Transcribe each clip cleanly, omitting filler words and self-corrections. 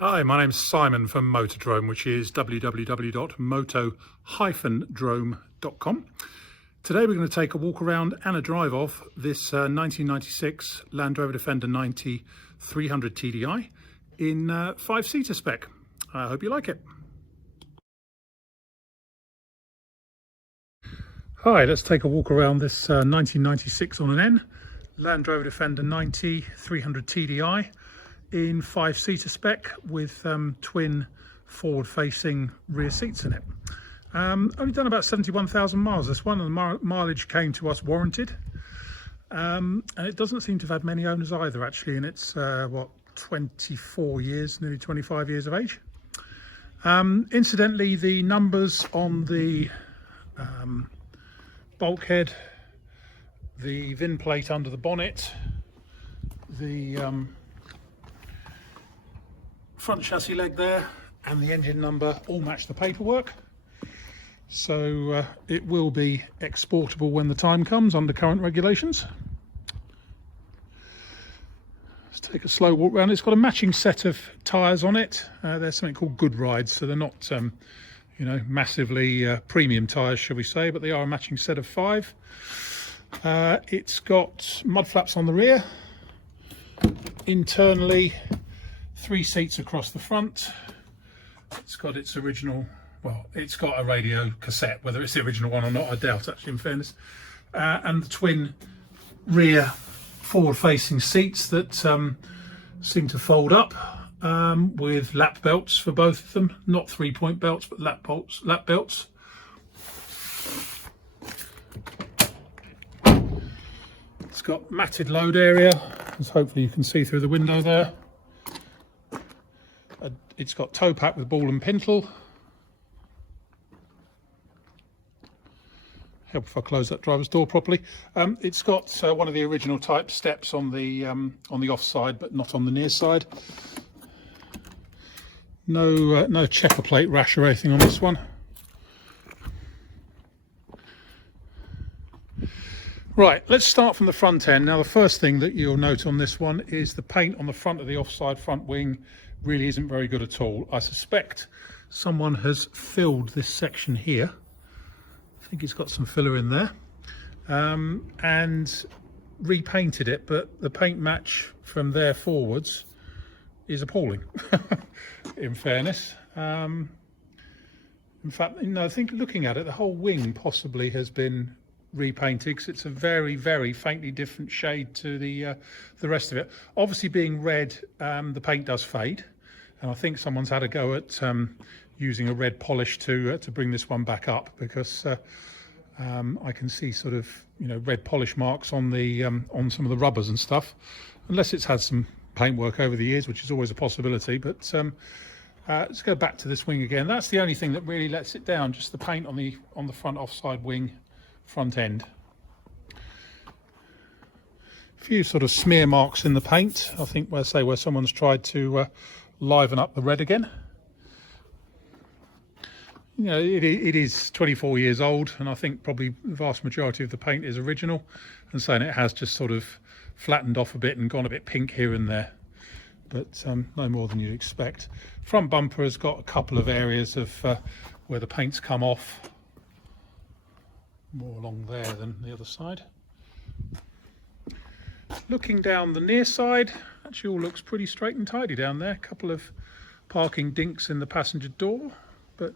Hi, my name's Simon from Motordrome, which is www.moto-drome.com. Today we're going to take a walk around and a drive of this 1996 Land Rover Defender 90 300 TDI in 5-seater spec. I hope you like it. Hi, let's take a walk around this 1996 on an N Land Rover Defender 90 300 TDI in 5-seater spec with twin forward-facing rear seats in it. Only done about 71,000 miles this one, and the mileage came to us warranted. And it doesn't seem to have had many owners either, actually, and it's 24 years, nearly 25 years of age. Incidentally, the numbers on the bulkhead, the VIN plate under the bonnet, the front chassis leg there, and the engine number all match the paperwork. So it will be exportable when the time comes under current regulations. Let's take a slow walk around. It's got a matching set of tyres on it. There's something called Good Rides, so they're not massively premium tyres, shall we say, but they are a matching set of 5. It's got mud flaps on the rear. Internally, 3 seats across the front. It's got its original, well, it's got a radio cassette. Whether it's the original one or not, I doubt, actually, in fairness. And the twin rear forward-facing seats that seem to fold up with lap belts for both of them. Not 3-point belts, but lap belts. It's got matted load area, as hopefully you can see through the window there. It's got tow pack with ball and pintle. Help if I close that driver's door properly. It's got one of the original type steps on the off side, but not on the near side. No checker plate rash or anything on this one. Right, let's start from the front end. Now, the first thing that you'll note on this one is the paint on the front of the offside front wing really isn't very good at all. I suspect someone has filled this section here. I think it's got some filler in there, and repainted it, but the paint match from there forwards is appalling, in fairness. In fact, I think looking at it, the whole wing possibly has been repainted, because it's a very, very faintly different shade to the rest of it. Obviously, being red, the paint does fade, and I think someone's had a go at using a red polish to bring this one back up, because I can see sort of red polish marks on the on some of the rubbers and stuff, unless it's had some paintwork over the years, which is always a possibility. But let's go back to this wing again. That's the only thing that really lets it down, just the paint on the front offside wing front end. A few sort of smear marks in the paint, I think, where someone's tried to liven up the red again. It is 24 years old, and I think probably the vast majority of the paint is original, and so it has just sort of flattened off a bit and gone a bit pink here and there, but no more than you'd expect. Front bumper has got a couple of areas of where the paint's come off, more along there than the other side. Looking down the near side, actually all looks pretty straight and tidy down there. A couple of parking dinks in the passenger door, but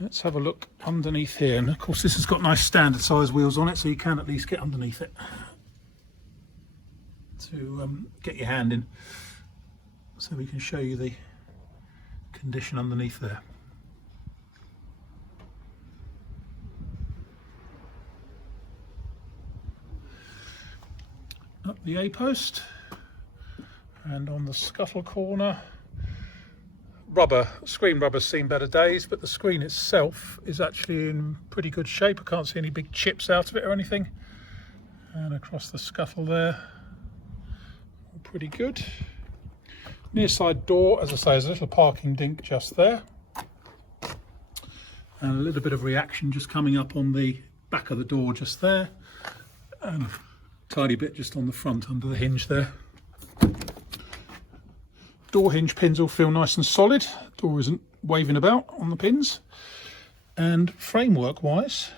let's have a look underneath here. And of course this has got nice standard size wheels on it, so you can at least get underneath it to get your hand in, so we can show you the condition underneath there. Up the A-post, and on the scuttle corner, screen rubber's seen better days, but the screen itself is actually in pretty good shape. I can't see any big chips out of it or anything. And across the scuttle there, pretty good. Near side door, as I say, there's a little parking dink just there, and a little bit of reaction just coming up on the back of the door just there, and a tiny bit just on the front under the hinge there. door hinge pins all feel nice and solid. Door isn't waving about on the pins. And framework wise,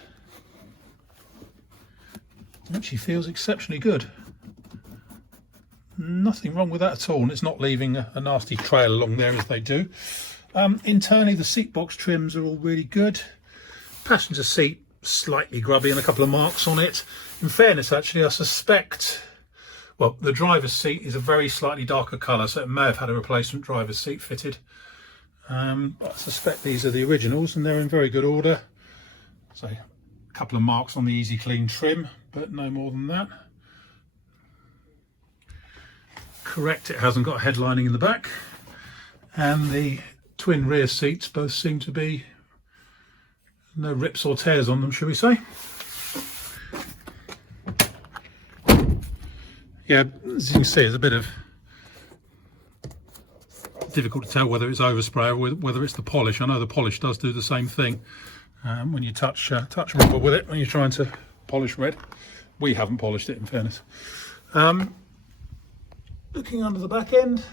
actually feels exceptionally good. Nothing wrong with that at all, and it's not leaving a nasty trail along there as they do. Internally, the seat box trims are all really good. Passenger seat slightly grubby and a couple of marks on it. In fairness, actually, I suspect, well, the driver's seat is a very slightly darker colour, so it may have had a replacement driver's seat fitted. I suspect these are the originals and they're in very good order. So a couple of marks on the Easy Clean trim, but no more than that. Correct, it hasn't got headlining in the back, and the twin rear seats both seem to be no rips or tears on them, shall we say. Yeah, as you can see, it's a bit of difficult to tell whether it's overspray or whether it's the polish. I know the polish does do the same thing when you touch rubber with it when you're trying to polish red. We haven't polished it, in fairness. Looking under the back end,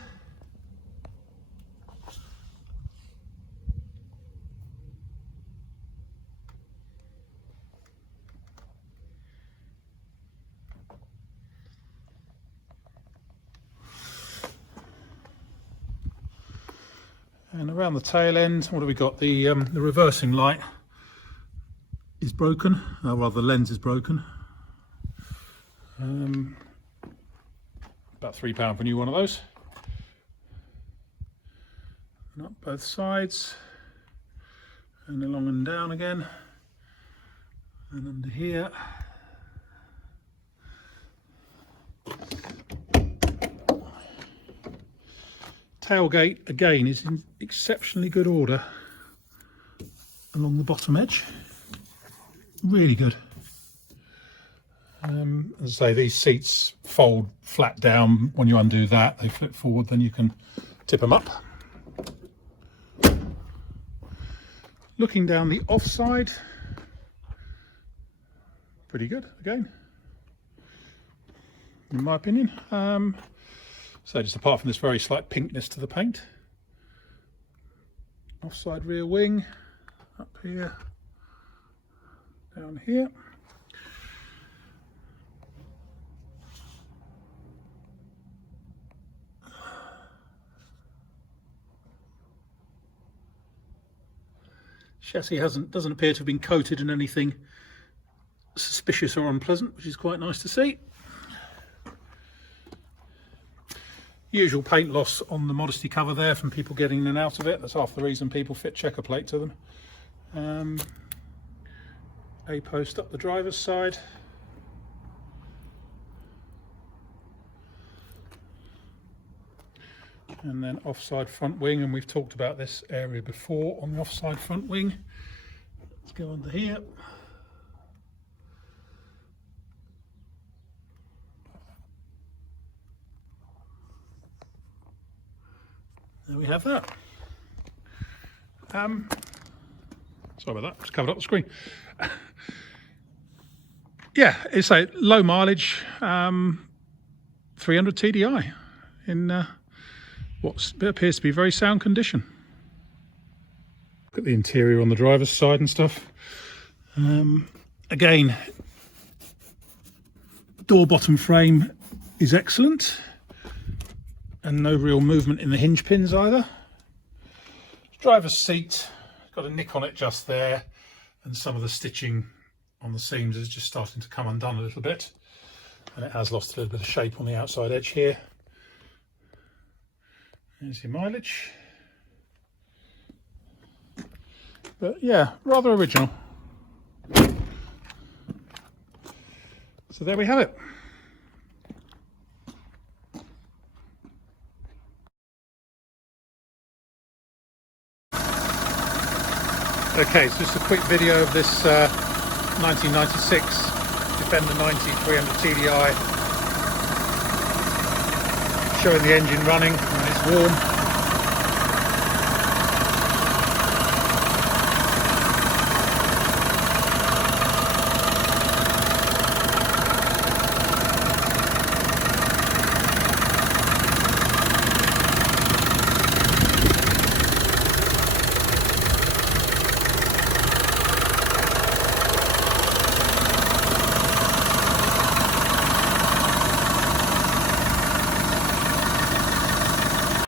and around the tail end, what have we got? The reversing light is broken, or rather the lens is broken. About £3 for a new one of those. And up both sides, and along and down again, and under here. Tailgate again is in exceptionally good order along the bottom edge. Really good. As I say, these seats fold flat down. When you undo that, they flip forward, then you can tip them up. Looking down the offside, pretty good again, in my opinion. So just apart from this very slight pinkness to the paint. Offside rear wing, up here, down here. Chassis doesn't appear to have been coated in anything suspicious or unpleasant, which is quite nice to see. Usual paint loss on the Modesty cover there from people getting in and out of it. That's half the reason people fit checker plate to them. A post up the driver's side. And then offside front wing, and we've talked about this area before on the offside front wing. Let's go under here. There we have that. Sorry about that, just covered up the screen. Yeah, it's a low mileage 300 TDI in what appears to be very sound condition. Look at the interior on the driver's side and stuff. Again, door bottom frame is excellent, and no real movement in the hinge pins either. Driver's seat, got a nick on it just there, and some of the stitching on the seams is just starting to come undone a little bit, and it has lost a little bit of shape on the outside edge here. There's your mileage. But yeah, rather original. So there we have it. Okay, so just a quick video of this 1996 Defender 90 300 TDI, showing the engine running when it's warm.